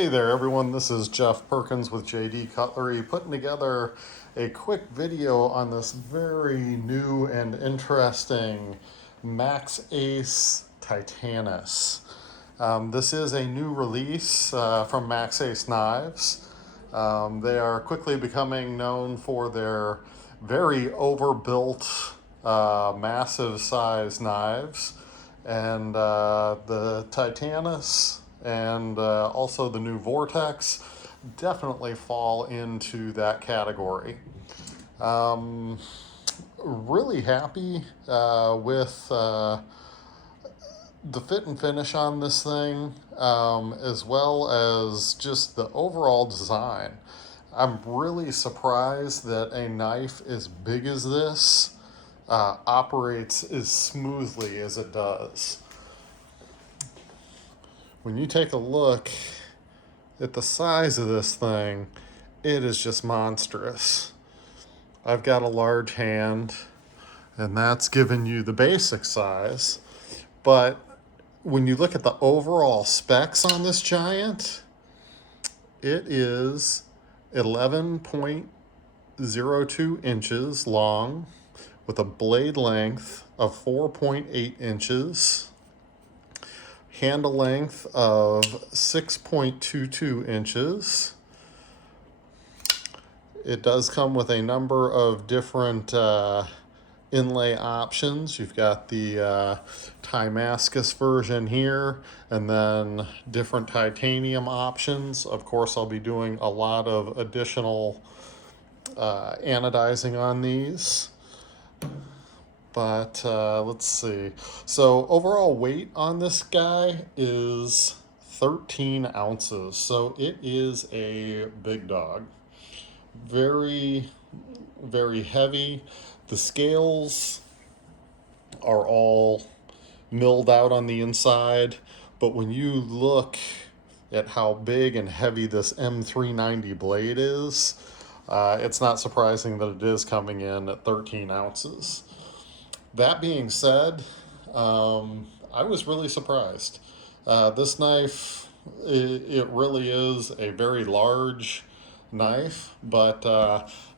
Hey there everyone, this is Jeff Perkins with JD Cutlery putting together a quick video on this very new and interesting Maxace Titanis. This is a new release from Maxace Knives. They are quickly becoming known for their very overbuilt, massive size knives. And the Titanis and also the new Vortex definitely fall into that category. Really happy with the fit and finish on this thing, as well as just the overall design. I'm really surprised that a knife as big as this operates as smoothly as it does. When you take a look at the size of this thing, it is just monstrous. I've got a large hand, and that's giving you the basic size. But when you look at the overall specs on this giant, it is 11.02 inches long with a blade length of 4.8 inches. Handle length of 6.22 inches. It does come with a number of different inlay options. You've got the Damascus version here, and then different titanium options. Of course, I'll be doing a lot of additional anodizing on these. But let's see. So overall weight on this guy is 13 ounces. So it is a big dog. Very, very heavy. The scales are all milled out on the inside. But when you look at how big and heavy this M390 blade is, it's not surprising that it is coming in at 13 ounces. That being said, I was really surprised. This knife, it really is a very large knife, but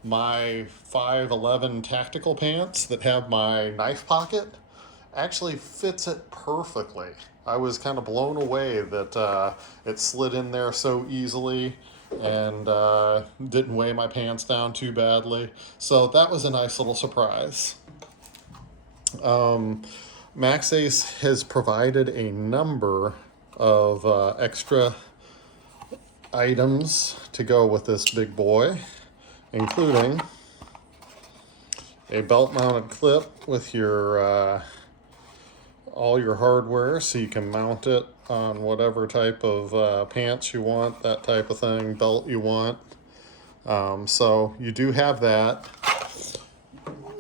my 5'11" tactical pants that have my knife pocket actually fits it perfectly. I was kind of blown away that it slid in there so easily and didn't weigh my pants down too badly. So that was a nice little surprise. Maxace has provided a number of extra items to go with this big boy, including a belt-mounted clip with your all your hardware, so you can mount it on whatever type of pants you want, that type of thing, belt you want. So you do have that.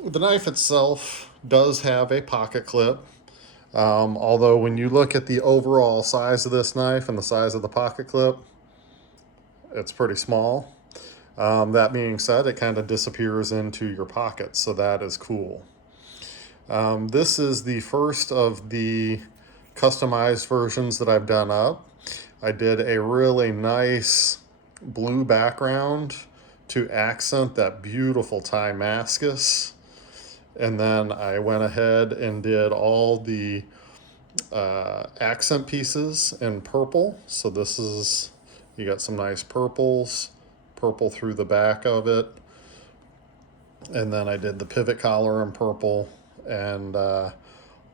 The knife itself does have a pocket clip, although when you look at the overall size of this knife and the size of the pocket clip, it's pretty small. That being said, it kind of disappears into your pocket, so that is cool. This is the first of the customized versions that I've done up. I did a really nice blue background to accent that beautiful Damascus. And then I went ahead and did all the accent pieces in purple. So this is, you got some nice purples, purple through the back of it. And then I did the pivot collar in purple and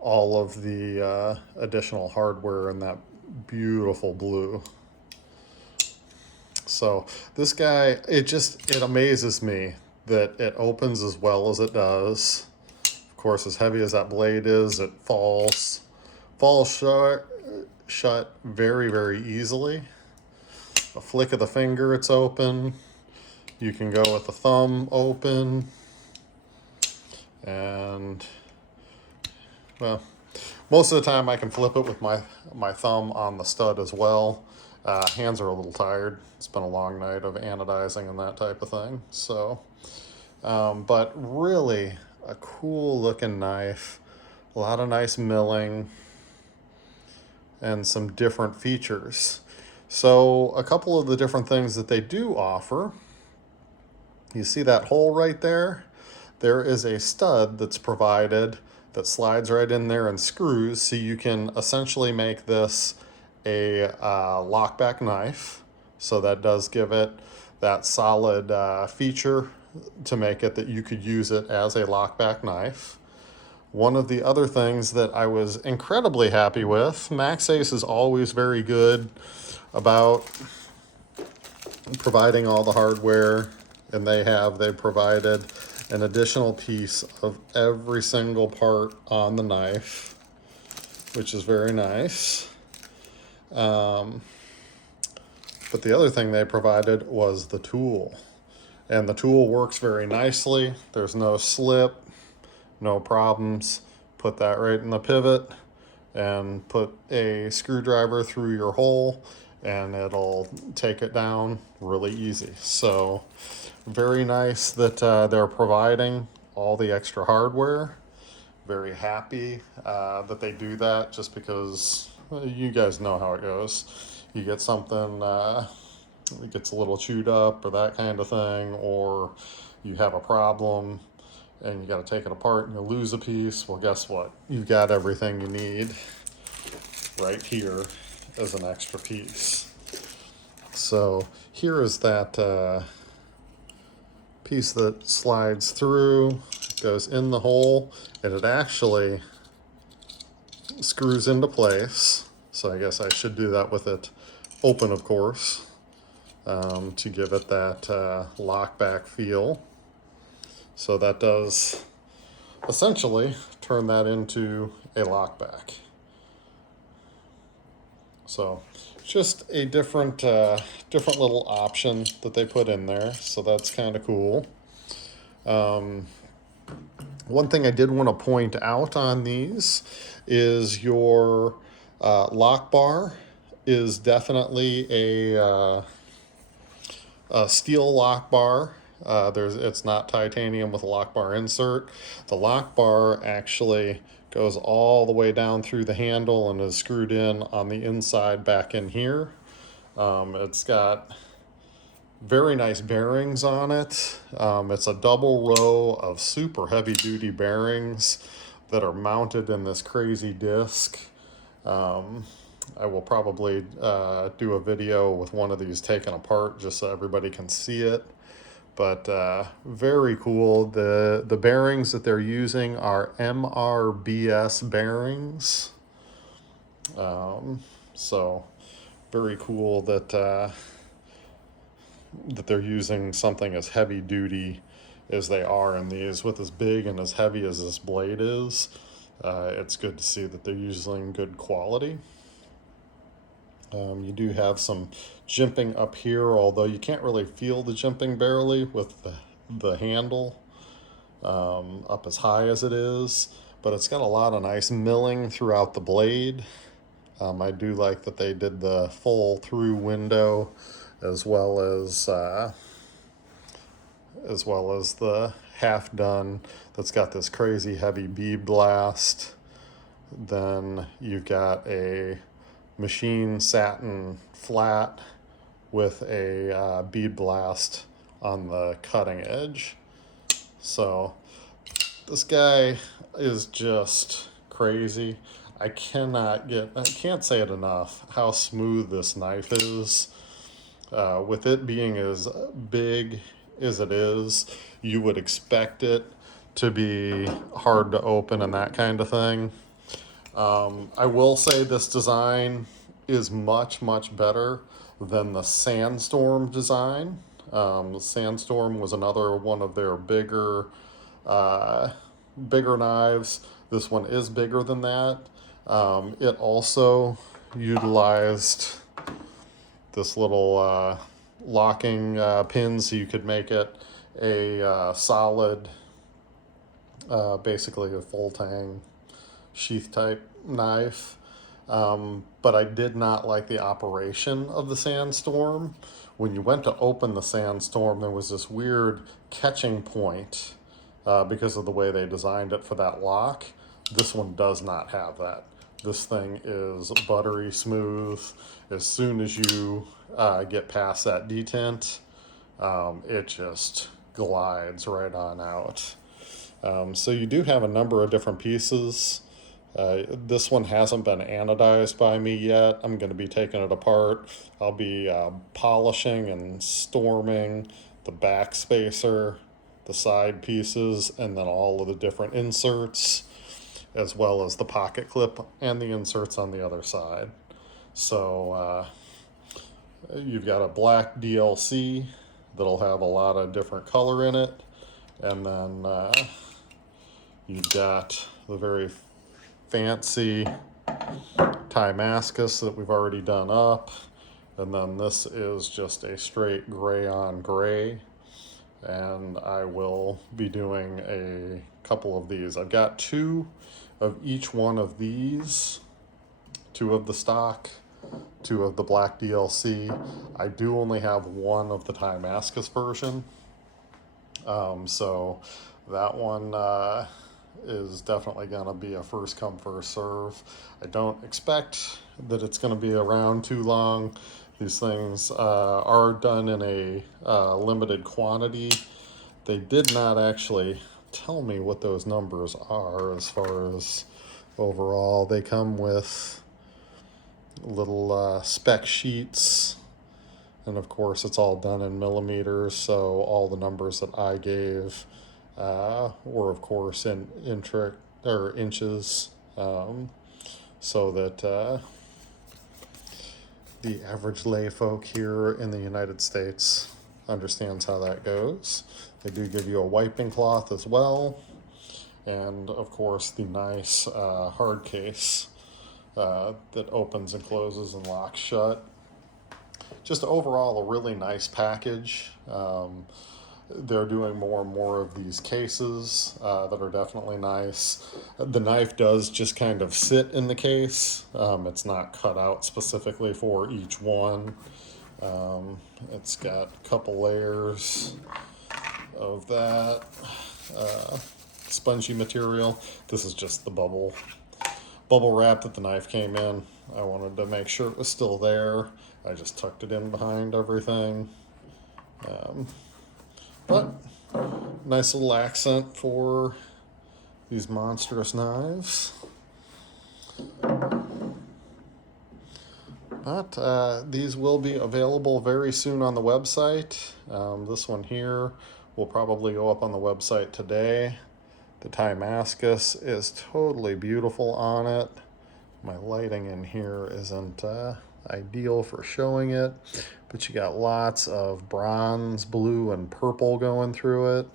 all of the additional hardware in that beautiful blue. So this guy, it amazes me that it opens as well as it does. Of course, as heavy as that blade is, it falls shut very, very easily. A flick of the finger, it's open. You can go with the thumb open. And, well, most of the time I can flip it with my thumb on the stud as well. Hands are a little tired. It's been a long night of anodizing and that type of thing. So, but really a cool looking knife, a lot of nice milling, and some different features. So a couple of the different things that they do offer, you see that hole right there? There is a stud that's provided that slides right in there and screws, so you can essentially make this a lockback knife. So that does give it that solid feature to make it that you could use it as a lockback knife. One of the other things that I was incredibly happy with, Maxace is always very good about providing all the hardware, and they provided an additional piece of every single part on the knife, which is very nice. But the other thing they provided was the tool, and the tool works very nicely. There's no slip, no problems. Put that right in the pivot and put a screwdriver through your hole and it'll take it down really easy. So very nice that they're providing all the extra hardware. Very happy that they do that, just because you guys know how it goes. You get something it gets a little chewed up or that kind of thing, or you have a problem and you got to take it apart and you lose a piece. Well, guess what? You've got everything you need right here as an extra piece. So here is that piece that slides through, goes in the hole, and it actually screws into place. So I guess I should do that with it open, of course, to give it that lockback feel. So that does essentially turn that into a lockback. So just a different little option that they put in there. So that's kind of cool. One thing I did want to point out on these is your lock bar is definitely a steel lock bar. It's not titanium with a lock bar insert. The lock bar actually goes all the way down through the handle and is screwed in on the inside back in here. It's got very nice bearings on it. It's a double row of super heavy duty bearings that are mounted in this crazy disc. I will probably do a video with one of these taken apart just so everybody can see it. But very cool. The bearings that they're using are MRBS bearings. So very cool that that they're using something as heavy duty as they are in these, with as big and as heavy as this blade is. It's good to see that they're using good quality. You do have some jimping up here, although you can't really feel the jimping barely with the handle up as high as it is, but it's got a lot of nice milling throughout the blade. I do like that they did the full through window as well as the half done that's got this crazy heavy bead blast. Then you've got a machine satin flat with a bead blast on the cutting edge. So this guy is just crazy. I can't say it enough how smooth this knife is. With it being as big as it is, you would expect it to be hard to open and that kind of thing. I will say this design is much, much better than the Sandstorm design. The Sandstorm was another one of their bigger knives. This one is bigger than that. It also utilized this little locking pin, so you could make it a solid, basically a full tang sheath type knife. But I did not like the operation of the Sandstorm. When you went to open the Sandstorm, there was this weird catching point because of the way they designed it for that lock. This one does not have that. This thing is buttery smooth. As soon as you get past that detent, it just glides right on out. So you do have a number of different pieces. This one hasn't been anodized by me yet. I'm going to be taking it apart. I'll be polishing and storming the back spacer, the side pieces, and then all of the different inserts, as well as the pocket clip and the inserts on the other side. So you've got a black DLC that'll have a lot of different color in it, and then you've got the very fancy Timascus that we've already done up, and then this is just a straight gray on gray, and I will be doing a couple of these. I've got 2 of each one of these, 2 of the stock, 2 of the black DLC. I do only have 1 of the Timascus version, so that one is definitely going to be a first come first serve. I don't expect that it's going to be around too long. These things are done in a limited quantity. They did not actually tell me what those numbers are as far as overall. They come with little spec sheets, and of course it's all done in millimeters, so all the numbers that I gave were of course in inches, so that the average lay folk here in the United States understands how that goes. They do give you a wiping cloth as well, and of course the nice hard case that opens and closes and locks shut. Just overall a really nice package. They're doing more and more of these cases that are definitely nice. The knife does just kind of sit in the case. It's not cut out specifically for each one. It's got a couple layers of that spongy material. This is just the bubble wrap that the knife came in. I wanted to make sure it was still there. I just tucked it in behind everything. But nice little accent for these monstrous knives. But these will be available very soon on the website. This one here will probably go up on the website today. The Timascus is totally beautiful on it. My lighting in here isn't ideal for showing it, but you got lots of bronze, blue, and purple going through it,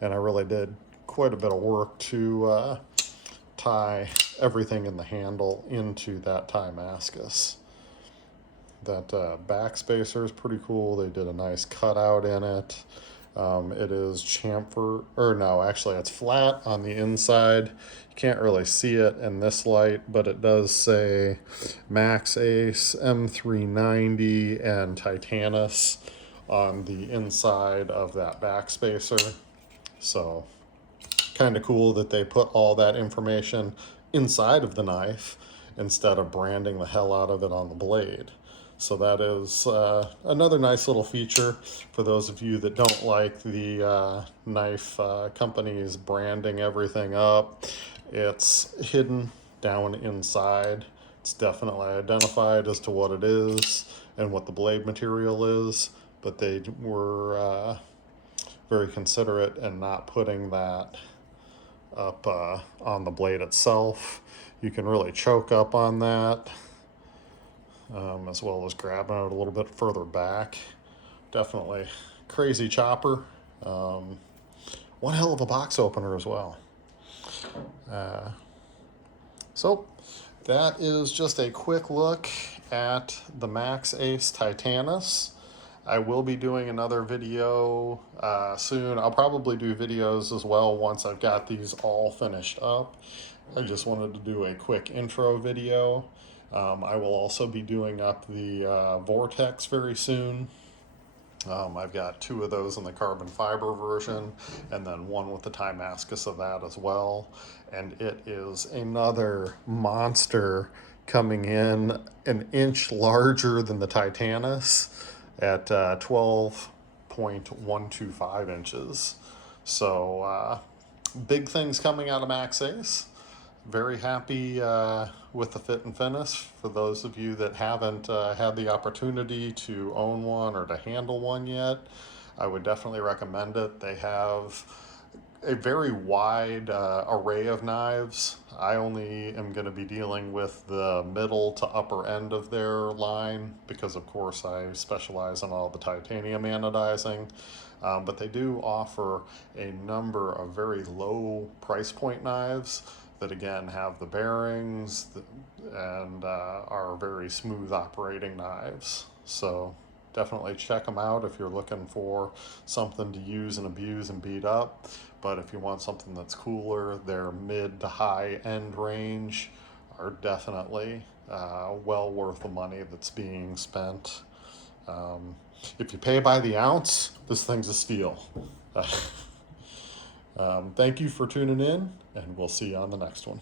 and I really did quite a bit of work to tie everything in the handle into that Timascus. That back spacer is pretty cool. They did a nice cutout in it. It is chamfer, or no, actually it's flat on the inside. You can't really see it in this light, but it does say Maxace, M390, and Titanis on the inside of that back spacer. So kind of cool that they put all that information inside of the knife instead of branding the hell out of it on the blade. So that is another nice little feature for those of you that don't like the knife companies branding everything up. It's hidden down inside. It's definitely identified as to what it is and what the blade material is, but they were very considerate in not putting that up on the blade itself. You can really choke up on that. As well as grabbing it a little bit further back. Definitely crazy chopper. One hell of a box opener as well. So that is just a quick look at the Maxace Titanis. I will be doing another video soon. I'll probably do videos as well once I've got these all finished up. I just wanted to do a quick intro video. I will also be doing up the Vortex very soon. I've got 2 of those in the carbon fiber version, and then one with the Damascus of that as well. And it is another monster, coming in an inch larger than the Titanis at 12.125 inches. So big things coming out of Maxace. Very happy with the fit and finish. For those of you that haven't had the opportunity to own one or to handle one yet, I would definitely recommend it. They have a very wide array of knives. I only am going to be dealing with the middle to upper end of their line because, of course, I specialize in all the titanium anodizing. But they do offer a number of very low price point knives that, again, have the bearings and are very smooth operating knives. So definitely check them out if you're looking for something to use and abuse and beat up. But if you want something that's cooler, their mid to high end range are definitely well worth the money that's being spent. If you pay by the ounce, this thing's a steal. Thank you for tuning in, and we'll see you on the next one.